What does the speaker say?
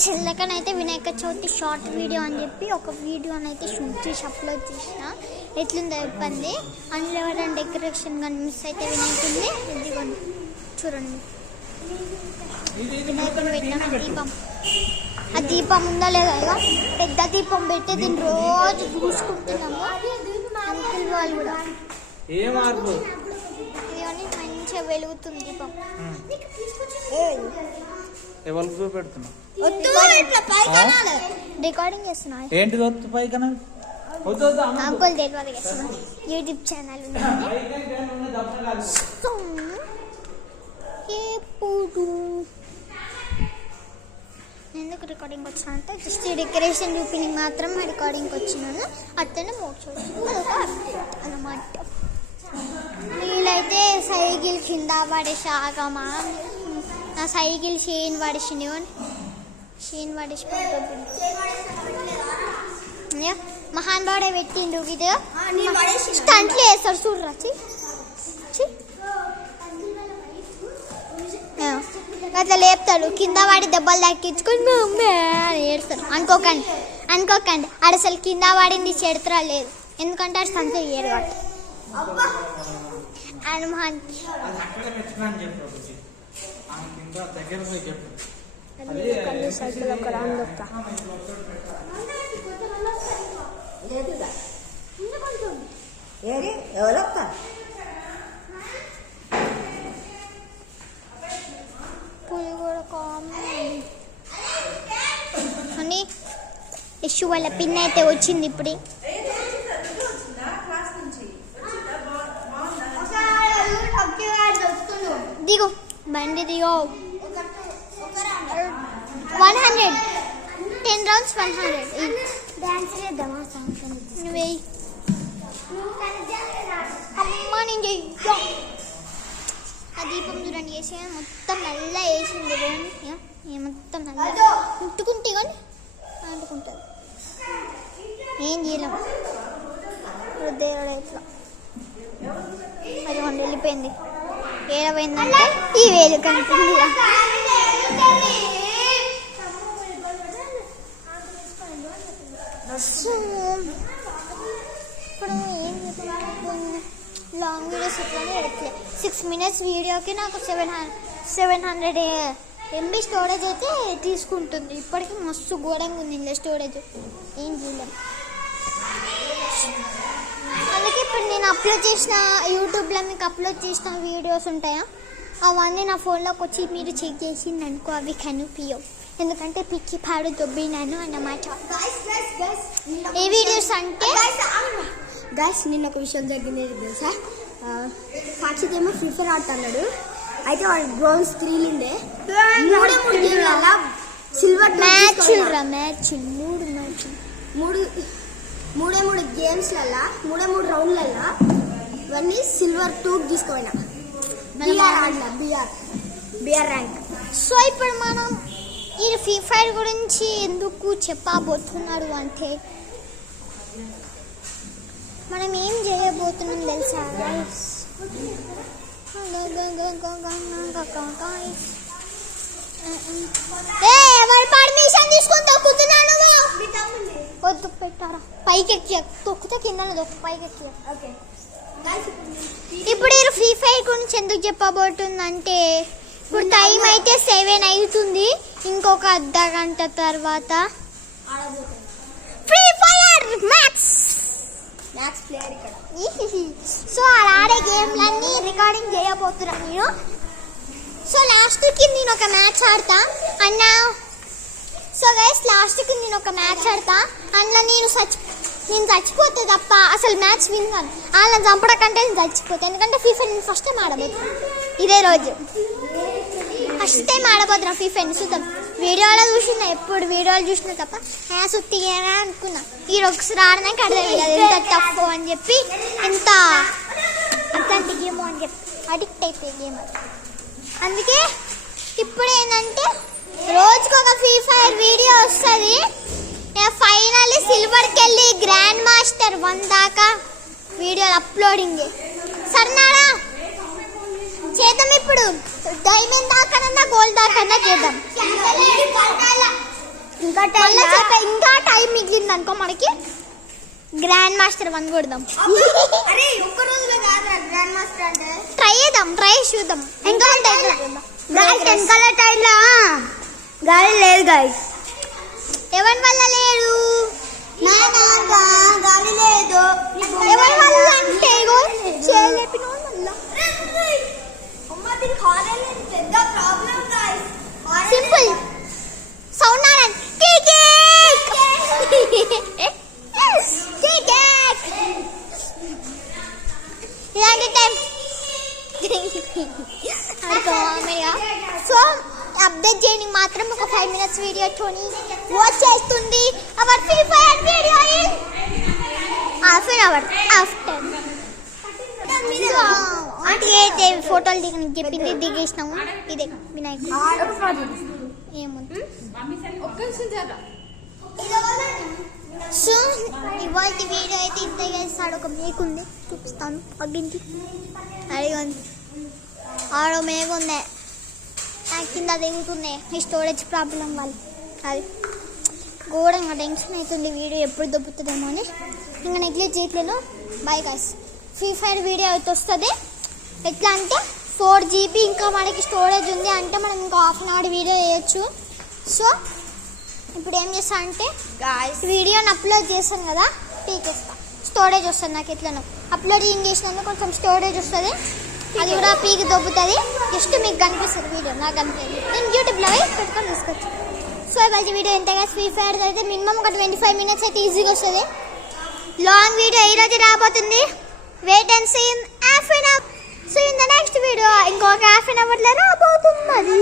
Guys ఇందాకనైతే Vinayaka Chavithi short video అని చెప్పి ఒక వీడియోనైతే షూట్ చేసి అప్లోడ్ చేసిన. ఎట్లుందో చెప్పండి. అందులో ఎవరైనా డెకరేషన్ కానీ మిస్ అయితే వినాయకుడిని ఇదిగోండి చూడండి. వినాయకుడిని పెట్టిన దీపం, ఆ దీపం ఉందా లేదా, ఇక పెద్ద దీపం పెట్టి దీన్ని రోజు చూసుకుంటున్నాము. అంకుల్ వాళ్ళు కూడా ఇవన్నీ మంచిగా వెలుగుతుంది దీపం. రికార్డింగ్ చేస్తున్నా. ఏంటిది అంకుల్ డెలివరీ చేస్తున్నా. యూట్యూబ్ ఛానల్ ఉంది. ఎందుకు రికార్డింగ్ వచ్చినా అంటే జస్ట్ డెకరేషన్ చూపించి మాత్రం రికార్డింగ్కి వచ్చినాను. అట్లనే మోక్షం అన్నమాట. వీళ్ళైతే సైకిల్ కింద పడేసాగమా, నా సైకిల్ షేన్ పడేసింది. షేన్ పడేసి మహాన్ బాడే పెట్టిండ్రు. ఇది స్టంట్లు వేస్తారు చూడరా. అట్లా లేపుతాడు, కింద వాడి దెబ్బలు దక్కించుకొని ఏడుస్తారు. అనుకోకండి ఆడ అసలు కింద వాడింది చెడుతురా లేదు, ఎందుకంటే ఆడు సంత ఏడు వాడు. అండ్ మహాన్ పులి కూడా అని యశు వాళ్ళ పిన్ అయితే వచ్చింది ఇప్పుడు. దిగు బండి దిగో. 100 10 rounds 100. డాన్స్ చేద్దామా? నువ్వే అమ్మ నేను చెయ్యో. ఆ దీపం చూడండి వేసి మొత్తం నల్ల వేసింది. మొత్తం నల్ల ముట్టుకుంటే కానీ అంటుకుంటుంది. ఏం చేయలేము. ఇప్పుడు దేవుడు ఇట్లా అది కొండ వెళ్ళిపోయింది. ఏడపోయిందంటే ఈ వేలు కనిపింది. ఇప్పుడు ఏం లాంగ్ వీడియోస్ ఇట్లానే ఎడట్లే. 6 minutes వీడియోకి నాకు 700 MB స్టోరేజ్ అయితే తీసుకుంటుంది. ఇప్పటికీ మస్తు ఘోరంగా ఉంది ఇందులో స్టోరేజ్. ఏం చేయలేము. అందుకే ఇప్పుడు నేను అప్లోడ్ చేసిన యూట్యూబ్లో మీకు అప్లోడ్ చేసిన వీడియోస్ ఉంటాయా, అవన్నీ నా ఫోన్లోకి వచ్చి మీరు చెక్ చేసింది అనుకో, అవి కనిపించవు. ఎందుకంటే పిక్కి పాడు దొబ్బినాను అన్నమాట. ఏ వీడియోస్ అంటే గైస్ నిన్న ఒక విషయం జరిగింది తెలుసా. సాక్షిత్ ఏమో ఫ్రీ ఫైర్ ఆడుతున్నాడు. అయితే వాడు బ్రోన్స్ 3 ఉండే. 3 గేమ్ల సిల్వర్ మ్యాచ్ 3 గేమ్స్లలో 3 రౌండ్లలో ఇవన్నీ సిల్వర్ 2 తీసుకుపోయినా. BR rank. సో ఇప్పుడు మనం ఈ ఫ్రీ ఫైర్ గురించి ఎందుకు చెప్పబోతున్నాడు అంటే, మనం ఏం చేయబోతున్నాం తెలుసా గైస్. పర్మిషన్ తీసుకొని తొక్కుతున్నాను. వద్దు పెట్టారా, పైకి ఎక్కి తొక్కితే కింద పైకి ఎక్కి. ఇప్పుడు ఈ ఫ్రీ ఫైర్ గురించి ఎందుకు చెప్పబోతుందంటే, ఇప్పుడు టైం అయితే 7 అవుతుంది. ఇంకొక అర్ధగంట తర్వాత ఫ్రీ ఫైర్ మ్యాక్స్ ప్లేయర్ ఇక్కడ. సో అలా ఆడే గేమ్లన్నీ రికార్డింగ్ చేయబోతున్నాను నేను. సో లాస్ట్కి నేను ఒక మ్యాచ్ ఆడతా అన్నా. సో గైస్ లాస్ట్కి నేను ఒక మ్యాచ్ ఆడతా. అందులో నేను చచ్చిపోతే తప్ప అసలు మ్యాచ్ విన్ కాను. వాళ్ళని చంపడం కంటే నేను చచ్చిపోతాను. ఎందుకంటే ఫ్రీ ఫైర్ నేను ఫస్ట్ టైం ఆడబోతున్నాను. ఇదే రోజు ఫస్ట్ టైం ఆడబోతున్నా ఫ్రీ ఫైర్. చూద్దాం. వీడియోలో చూసిన, ఎప్పుడు వీడియోలు చూసినా తప్ప సుత్తిగా అనుకున్నా. ఈ ఒకసారి ఆడడానికి అర్థమయ్యేది ఎంత తప్పు అని చెప్పి, ఎంత అట్లాంటి గేమ్ అని చెప్పి అడిక్ట్ అయిపోయి గేమ్. అందుకే ఇప్పుడు ఏంటంటే రోజుకు ఒక ఫ్రీ ఫైర్ వీడియో వస్తుంది. ఫైనల్లీ సిల్వర్కి వెళ్ళి గ్రాండ్ మాస్టర్ 1 దాకా వీడియోలు అప్లోడింగ్. సరేనారా చేద్దాం. ఇప్పుడు డైమండ్ దాకా గోల్డ్ దాకా చేద్దాం. మళ్ళీ చెప్పా ఇంకా టైం మిగిలింది అనుకో మనకి గ్రాండ్ మాస్టర్ 1 కొడదాం. అరే ఒక్క రోజులో కాదురా గ్రాండ్ మాస్టర్ అంటే. ట్రై చూద్దాం ఇంకా వెనకాల టైంలో గాలి లేదు గాయస్. ఎవరి వల్ల లేదు గాలి లేదు. ఎవరి వల్ల అంటే చేయలేపిన సింపుల్ సౌండ్ ఇలాంటి టైం సో అప్డేట్ చేయని మాత్రం ఒక 5 minutes వీడియోతోని వచ్చేస్తుంది our free fire video in half an hour after. అయితే ఫోటోలు దిగని చెప్పింది దిగేసినాము. ఇదే వినాయకుడు ఏముంది. సో ఇవాళ వీడియో అయితే ఇంత చేస్తాడు. ఒక మేక ఉంది చూపిస్తాను అగ్గింటి అడిగండి ఆడో మేక ఉంది కింద దిగుతుంది ఈ స్టోరేజ్ ప్రాబ్లం వల్ల. అది ఘోరంగా టెన్షన్ అవుతుంది వీడియో ఎప్పుడు దొబ్బుతుందేమో అని ఇంకా నెగ్లెక్ట్ చేయట్లేను. Bye guys Free fire video అయితే వస్తుంది. ఎట్లా అంటే 4 GB ఇంకా మనకి స్టోరేజ్ ఉంది అంటే మనం ఇంకా హాఫ్ అన్ అవర్ వీడియో చేయొచ్చు. సో ఇప్పుడు ఏం చేస్తా అంటే వీడియోని అప్లోడ్ చేస్తాను కదా పీకేస్తా స్టోరేజ్ వస్తుంది నాకు. ఎట్లనో అప్లోడ్ చేసినందుకు కొంచెం స్టోరేజ్ వస్తుంది. అది కూడా పీకి దొబ్బుతుంది. జస్ట్ మీకు కనిపిస్తుంది వీడియో నాకు కనిపించింది. నేను యూట్యూబ్లో పెట్టుకొని తీసుకోవచ్చు. సో ఇవాళ వీడియో ఎంతగా ఫ్రీ ఫైర్ అయితే మినిమం ఒక 25 minutes అయితే ఈజీగా వస్తుంది. లాంగ్ వీడియో ఈ రోజు రాబోతుంది. Wait and see in half an hour. So in the next video ఇంకొక హాఫ్ అన్ అవర్లో రాబోతున్నది.